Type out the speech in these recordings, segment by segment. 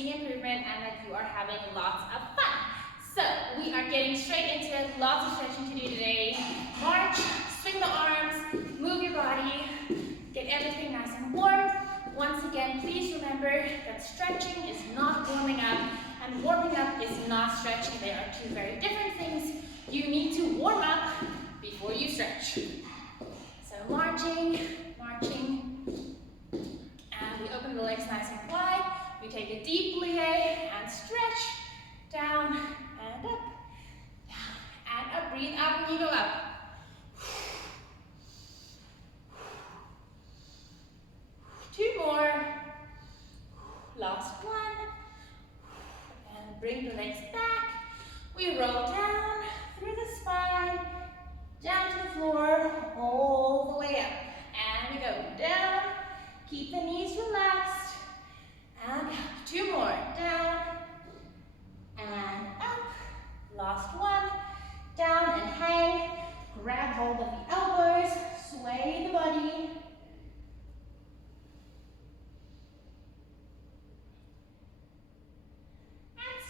seeing improvement and that you are having lots of fun. So we are getting straight into it. Lots of stretching to do today. March, swing the arms, move your body, get everything nice and warm. Once again, please remember that stretching is not warming up and warming up is not stretching. They are two very different things. You need to warm up before you stretch. So marching, marching, and we open the legs nice and wide. We take a deep plie and stretch, down and up, down and up. Breathe out when you go up. Two more. Last one. And bring the legs back. We roll down through the spine, down to the floor, all the way up. And we go down. Keep the knees relaxed. And two more. Down and up. Last one. Down and hang. Grab hold of the elbows. Sway the body.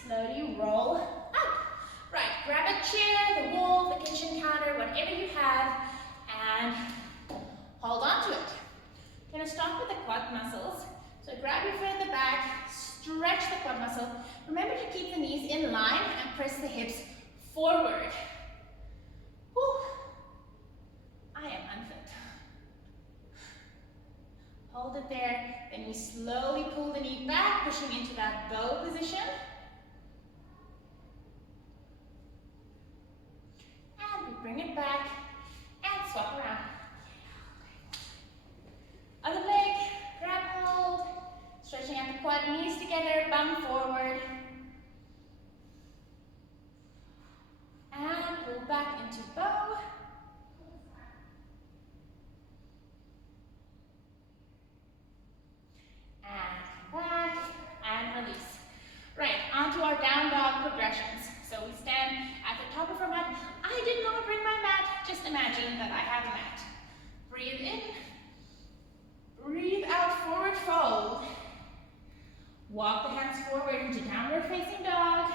Slowly roll up. Right, grab a chair, the wall, the kitchen counter, whatever you have, and hold on to it. You're going to start with the quad muscles. So grab your foot at the back, stretch the quad muscle. Remember to keep the knees in line and press the hips forward. Whew. I am unfit. Hold it there, then you slowly pull the knee back, pushing into that bow position. Bring it back and swap around. Other leg, grab hold, stretching out the quad, knees together, bum forward. And pull back into bow. And back and release. Right, onto our down dog progressions. So we stand at the top of our mat. I did not bring my mat. Just imagine that I have a mat. Breathe in. Breathe out, forward fold. Walk the hands forward into downward facing dog.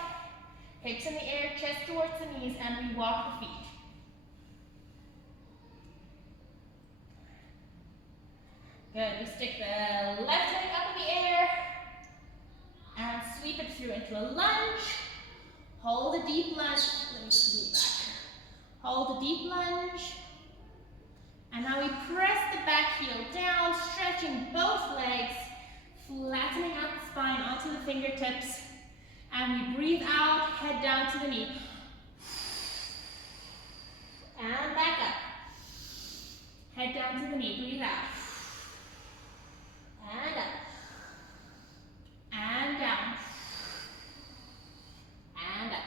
Hips in the air, chest towards the knees, and we walk the feet. Good, we stick the left leg up in the air and sweep it through into a lunge. Hold a deep lunge. Let me just move back. Hold a deep lunge. And now we press the back heel down, stretching both legs, flattening out the spine onto the fingertips. And we breathe out, head down to the knee. And back up. Head down to the knee, breathe out. And up. And down. And up.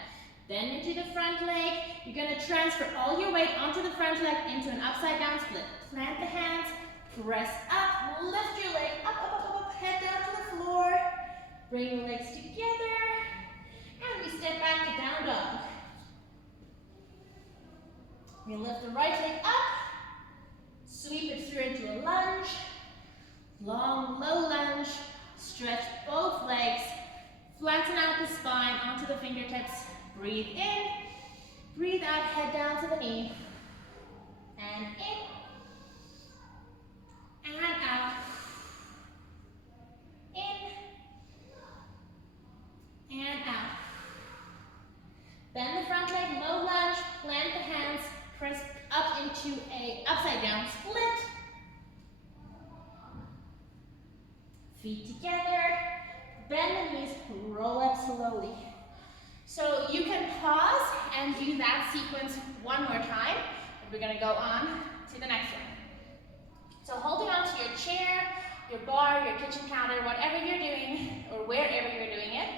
Then into the front leg. You're going to transfer all your weight onto the front leg into an upside down split. Plant the hands, press up, lift your leg up, up, up, up, head down to the floor. Bring your legs together. And we step back to down dog. We lift the right leg up, sweep it through into a lunge. Long, low lunge. Stretch both legs. Flatten out the spine onto the fingertips. Breathe in. Breathe out, head down to the knee. And in. And out. In. And out. Bend the front leg, low lunge. Plant the hands. Press up into a upside down split. Feet together. Bend the knees, roll up slowly. So you can pause and do that sequence one more time. And we're going to go on to the next one. So holding on to your chair, your bar, your kitchen counter, whatever you're doing, or wherever you're doing it,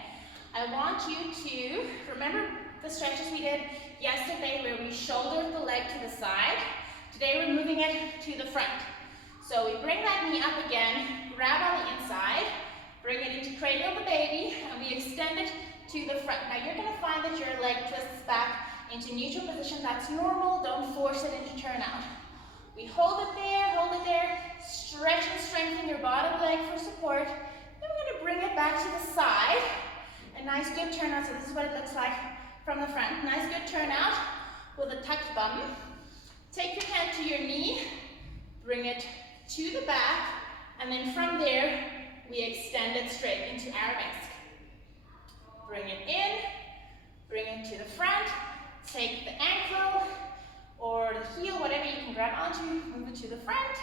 I want you to remember the stretches we did yesterday where we shouldered the leg to the side. Today we're moving it to the front. So we bring that knee up again, grab on the inside, bring it into cradle the baby, and we extend it to the front. Now you're going to find that your leg twists back into neutral position. That's normal. Don't force it into turn out. We hold it there, stretch and strengthen your bottom leg for support. Then we're going to bring bring it back to the side. A nice good turnout, so this is what it looks like from the front. Nice good turnout with a tucked bum. Take your hand to your knee, bring it to the back, and then from there, we extend it straight into arabesque. Bring it in, bring it to the front, take the ankle or the heel, whatever you can grab onto, move it to the front.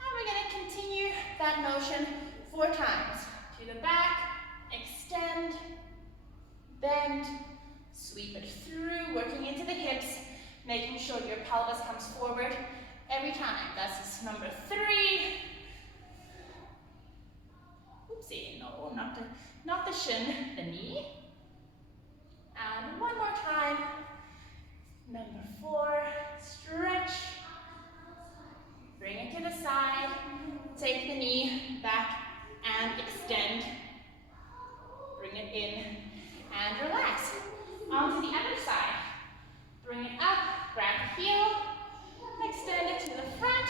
And we're going to continue that motion 4 times. To the back, extend, bend, sweep it through, working into the hips, making sure your pelvis comes forward every time. That's number 3. Oopsie, no, not the shin, the knee. And one more time. Number 4, stretch. Bring it to the side. Take the knee back and extend. Bring it in and relax. On to the other side. Bring it up, grab the heel, extend it to the front.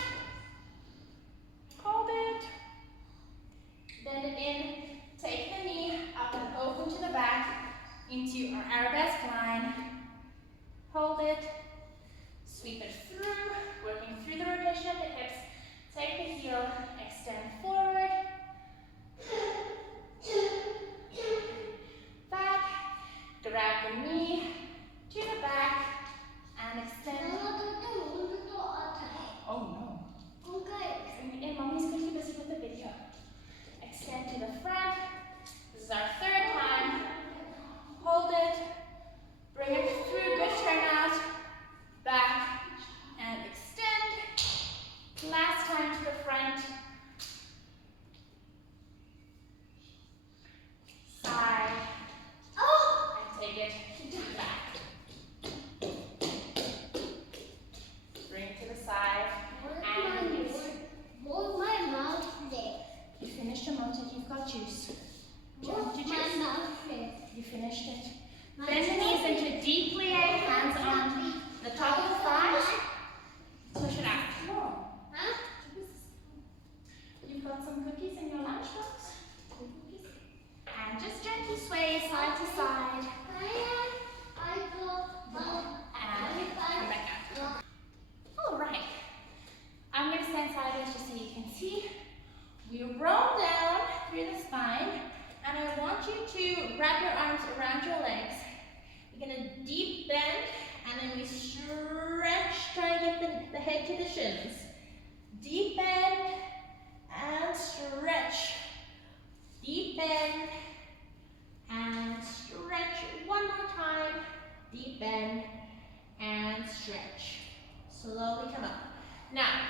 Hold it. Bend it in. Take the knee up and open to the back into our arabesque line. Hold it. Sweep it through, working through the rotation of the hips. Take the heel, extend forward. Back. Grab the knee to the back and extend. Oh no. Bring it in. Mommy's going to be busy with the video. Extend to the front. This is our 3rd time. Hold it. Bring it through. Good turnout. Back and extend. Last time to the front. Side. And take it to the back. Bring it to the side. And release. You finished your mountain, you've got juice. Jump to juice. You finished it. Bend the knees into deep plie, hands on the top of the thighs. Push it out. You've got some cookies in your lunchbox. And just gently sway side to side. And come back out. All right. I'm going to stand sideways just so you can see. We roll down through the spine, and I want you to wrap your arms around your legs. You're going to deep bend, and then we stretch, try and get the head to the shins. Deep bend, and stretch. Deep bend, and stretch. One more time. Deep bend, and stretch. Slowly come up. Now,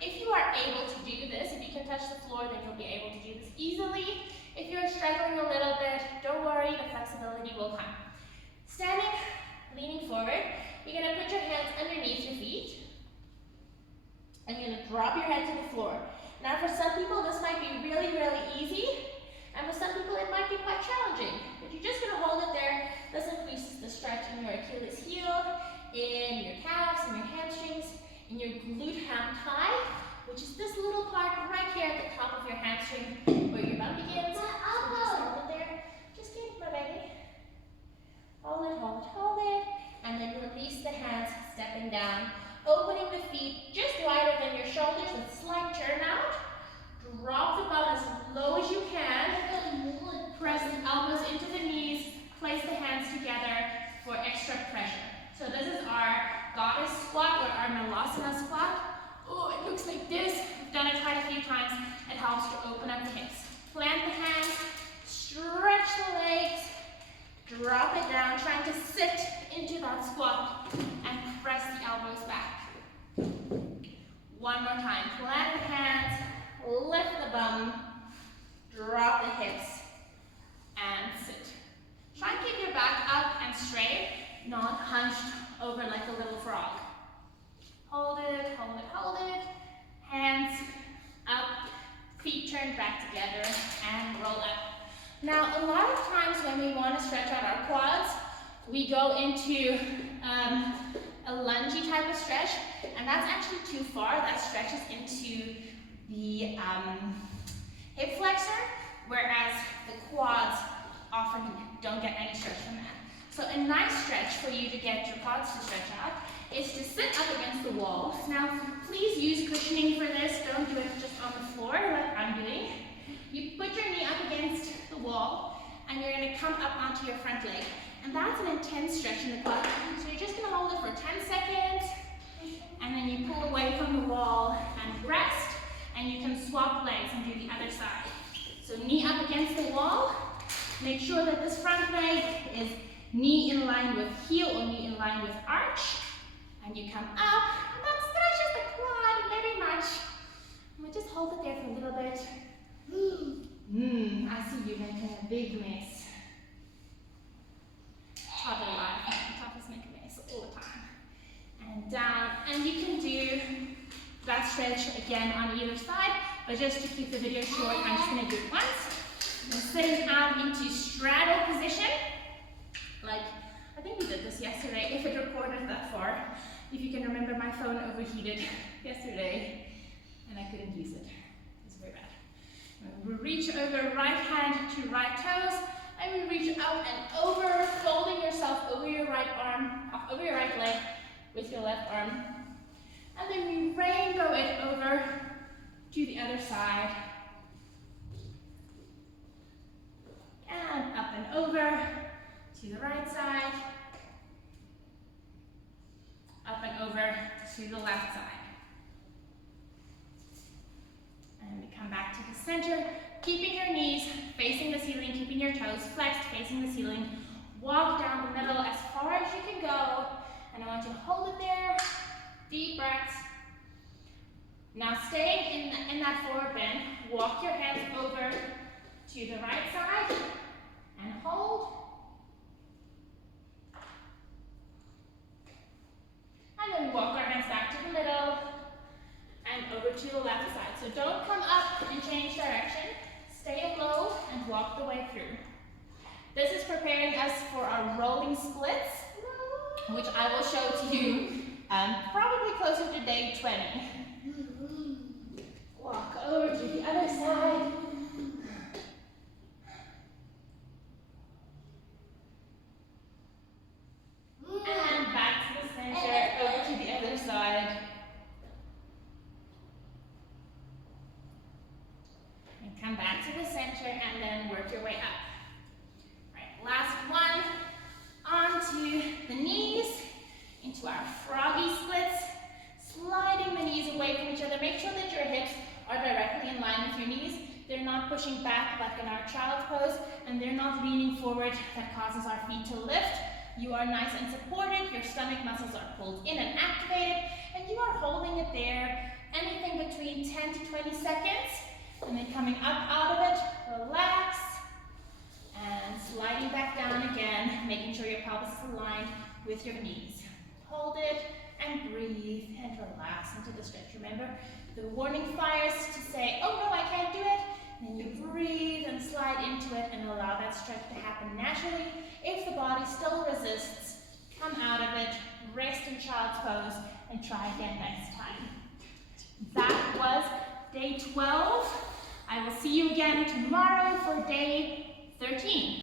if you are able to do this, if you can touch the floor, then you'll be able to do this easily. If you're struggling a little bit, don't worry, the flexibility will come. Standing, leaning forward, you're going to put your hands underneath your feet, and you're going to drop your head to the floor. Now, for some people, this might be really, really easy, and for some people, it might be quite challenging. But you're just going to hold it there. This increases the stretch in your Achilles heel, in your calves, in your hamstrings, in your glute ham thigh, which is this little part right here at the top of your hamstring where your bum begins. So just hold it there. Just keep my baby. Hold it, hold it, hold it. And then release the hands, stepping down. Opening the feet just wider than your shoulders with slight turn out. Drop the bum as low as you can. Press the elbows into the knees. Place the hands together for extra pressure. So this is our goddess squat or our Malasana squat. Oh, it looks like this. I've done it quite a few times. It helps to open up the hips. Plant the hands, stretch the legs, drop it down, trying to sit into that squat and press the elbows back. One more time. Plant the hands, lift the bum, drop the hips, and sit. Try and keep your back up and straight, not hunched over like a little frog. Hold it, hold it, hold it. Hands up, feet turned back together, and roll up. Now, a lot of times when we want to stretch out our quads, we go into a lungy type of stretch, and that's actually too far. That stretches into the hip flexor, whereas the quads often don't get any stretch from that. So a nice stretch for you to get your quads to stretch out is to sit up against the wall. Now, please use cushioning for this. Don't do it just on the floor like I'm doing. You put your knee up against the wall and you're going to come up onto your front leg. And that's an intense stretch in the quad. So you're just going to hold it for 10 seconds and then you pull away from the wall and rest, and you can swap legs and do the other side. So knee up against the wall. Make sure that this front leg is knee in line with heel or knee in line with arch. And you come up, and that stretches the quad very much. And we just hold it there for a little bit. I see you making a big mess. Toddler life, toddlers make a mess all the time. And down, and you can do that stretch again on either side, but just to keep the video short, I'm just going to do it once. I'm sitting out into straddle position. Like, I think we did this yesterday, if it recorded that far. If you can remember, my phone overheated yesterday, and I couldn't use it. It's very bad. We reach over right hand to right toes, and we reach up and over, folding yourself over your right arm, over your right leg with your left arm. And then we rainbow it over to the other side. And up and over to the right side. Up and over to the left side. And we come back to the center, keeping your knees facing the ceiling, keeping your toes flexed, facing the ceiling. Walk down the middle as far as you can go. And I want you to hold it there. Deep breaths. Now staying in that forward bend, walk your hands over to the right side and hold. And then walk our hands back to the middle and over to the left side. So don't come up and change direction. Stay low and walk the way through. This is preparing us for our rolling splits, which I will show to you probably closer to day 20. Walk over to the other side. And back to the center, over to the other side. And come back to the center and then work your way up. Right, last one. Onto the knees, into our froggy splits, sliding the knees away from each other. Make sure that your hips are directly in line with your knees. They're not pushing back like in our child's pose, and they're not leaning forward. That causes our feet to lift. You are nice and supported. Your stomach muscles are pulled in and activated, and you are holding it there anything between 10 to 20 seconds, and then coming up out of it, relax. And sliding back down again, making sure your pelvis is aligned with your knees. Hold it and breathe and relax into the stretch. Remember, the warning fires to say, oh no, I can't do it. And then you breathe and slide into it and allow that stretch to happen naturally. If the body still resists, come out of it, rest in child's pose, and try again next time. That was day 12. I will see you again tomorrow for day 13.